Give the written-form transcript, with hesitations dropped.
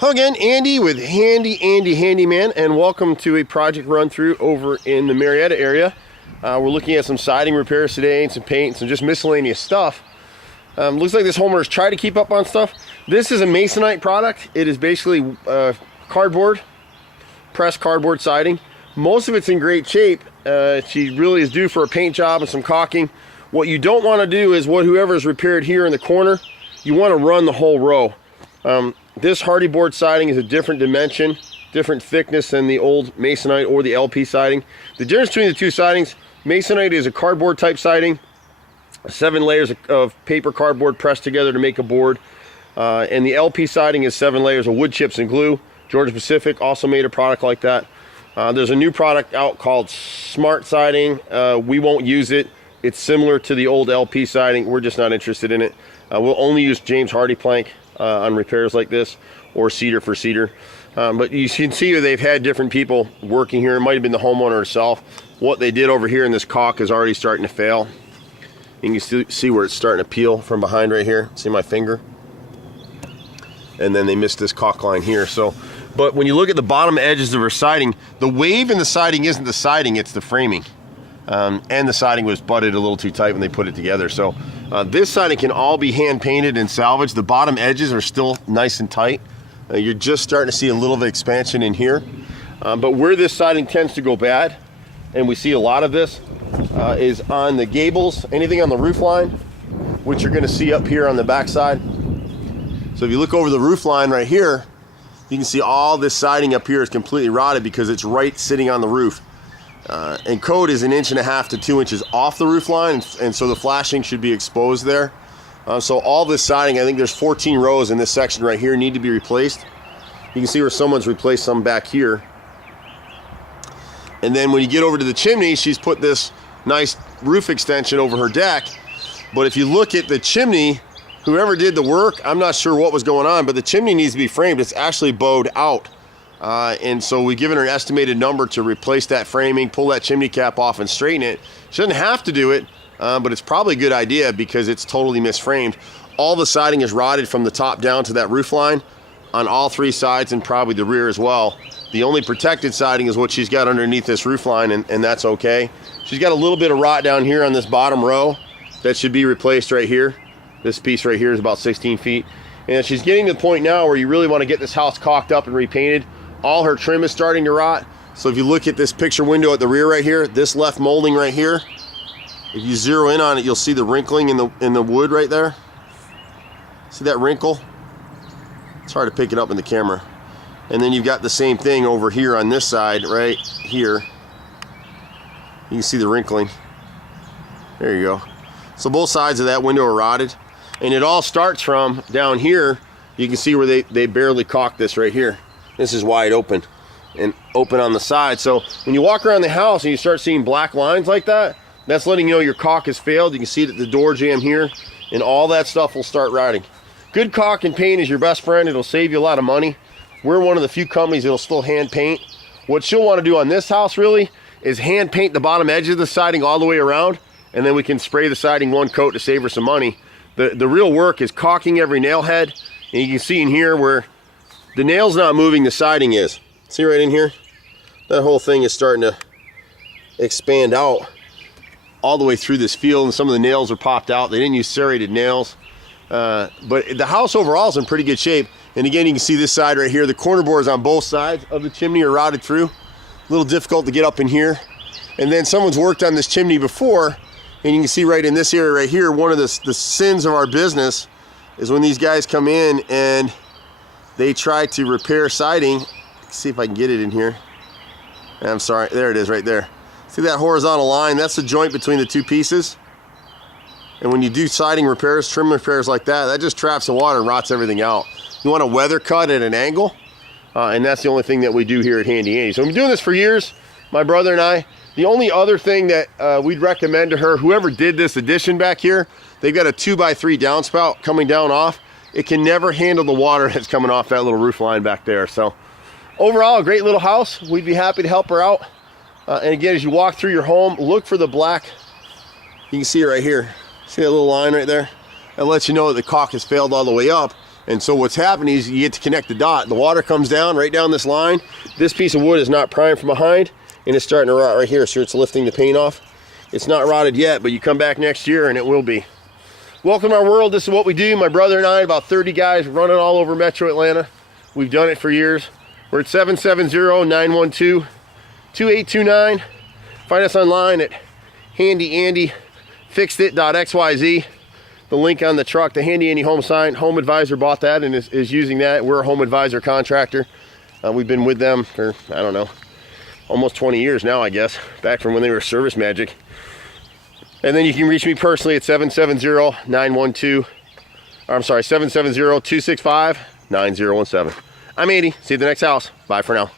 Hello again, Andy with Handy Andy Handyman, and welcome to a project run through over in the Marietta area. We're looking at some siding repairs today and some paint and some just miscellaneous stuff. Looks like this homeowner's tried to keep up on stuff. This is a masonite product. It is basically cardboard, pressed cardboard siding. Most of it's in great shape. She really is due for a paint job and some caulking. What you don't want to do is whoever's repaired here in the corner, you want to run the whole row. This hardy board siding is a different dimension, different thickness than the old masonite or the LP siding. The difference between the two sidings, masonite is a cardboard type siding, 7 layers of paper cardboard pressed together to make a board. And the LP siding is 7 layers of wood chips and glue. Georgia Pacific also made a product like that. There's a new product out called Smart Siding. We won't use it. It's similar to the old LP siding. We're just not interested in it. We'll only use James Hardy plank on repairs like this, or cedar for cedar. But you can see they've had different people working here. It might have been the homeowner herself. What they did over here in this caulk is already starting to fail. You can see where it's starting to peel from behind right here. See my finger? And then they missed this caulk line here. But when you look at the bottom edges of her siding, the wave in the siding isn't the siding, it's the framing. And the siding was butted a little too tight when they put it together. So this siding can all be hand painted and salvaged. The bottom edges are still nice and tight. You're just starting to see a little bit of expansion in here. But where this siding tends to go bad, and we see a lot of this, is on the gables, anything on the roof line, which you're gonna see up here on the back side. So if you look over the roof line right here, you can see all this siding up here is completely rotted because it's right sitting on the roof. And code is 1.5 inches to 2 inches off the roof line, and so the flashing should be exposed there. So all this siding, I think there's 14 rows in this section right here, need to be replaced. You can see where someone's replaced some back here. And then when you get over to the chimney, she's put this nice roof extension over her deck. But if you look at the chimney, whoever did the work, I'm not sure what was going on, but the chimney needs to be framed. It's actually bowed out. And so we've given her an estimated number to replace that framing, pull that chimney cap off and straighten it. She doesn't have to do it, but it's probably a good idea because it's totally misframed. All the siding is rotted from the top down to that roof line on all 3 sides and probably the rear as well. The only protected siding is what she's got underneath this roof line, and that's okay. She's got a little bit of rot down here on this bottom row that should be replaced right here. This piece right here is about 16 feet. And she's getting to the point now where you really want to get this house caulked up and repainted. All her trim is starting to rot. So if you look at this picture window at the rear right here, this left molding right here, if you zero in on it, you'll see the wrinkling in the wood right there. See that wrinkle? It's hard to pick it up in the camera. And then you've got the same thing over here on this side right here. You can see the wrinkling. There you go. So both sides of that window are rotted. And it all starts from down here. You can see where they barely caulked this right here. This is wide open and open on the side. So when you walk around the house and you start seeing black lines like that, that's letting you know your caulk has failed. You can see it at the door jamb here, and all that stuff will start rotting. Good caulk and paint is your best friend. It'll save you a lot of money. We're one of the few companies that'll still hand paint. What she'll want to do on this house really is hand paint the bottom edge of the siding all the way around, and then we can spray the siding 1 coat to save her some money. The real work is caulking every nail head, and you can see in here where the nail's not moving, the siding is. See right in here? That whole thing is starting to expand out all the way through this field, and some of the nails are popped out. They didn't use serrated nails. But the house overall is in pretty good shape. And again, you can see this side right here. The corner boards on both sides of the chimney are rotted through. A little difficult to get up in here. And then someone's worked on this chimney before, and you can see right in this area right here, one of the sins of our business is when these guys come in and they try to repair siding. Let's see if I can get it in here. I'm sorry, there it is right there. See that horizontal line? That's the joint between the 2 pieces. And when you do siding repairs, trim repairs like that, that just traps the water and rots everything out. You want a weather cut at an angle, and that's the only thing that we do here at Handy Andy. So we've been doing this for years, my brother and I. The only other thing that we'd recommend to her, whoever did this addition back here, they've got a 2x3 downspout coming down off. It can never handle the water that's coming off that little roof line back there. So overall, a great little house. We'd be happy to help her out. And again, as you walk through your home, look for the black. You can see it right here. See that little line right there? That lets you know that the caulk has failed all the way up. And so what's happening is you get to connect the dot. The water comes down right down this line. This piece of wood is not primed from behind, and it's starting to rot right here. So it's lifting the paint off. It's not rotted yet, but you come back next year and it will be. Welcome to our world. This is what we do. My brother and I, about 30 guys running all over Metro Atlanta. We've done it for years. We're at 770-912-2829. Find us online at HandyANDYFixedIt.xyz. The link on the truck, the Handy Andy home sign. Home Advisor bought that and is using that. We're a Home Advisor contractor. We've been with them for, I don't know, almost 20 years now, I guess. Back from when they were Service Magic. And then you can reach me personally at 770-265-9017. I'm Andy. See you at the next house. Bye for now.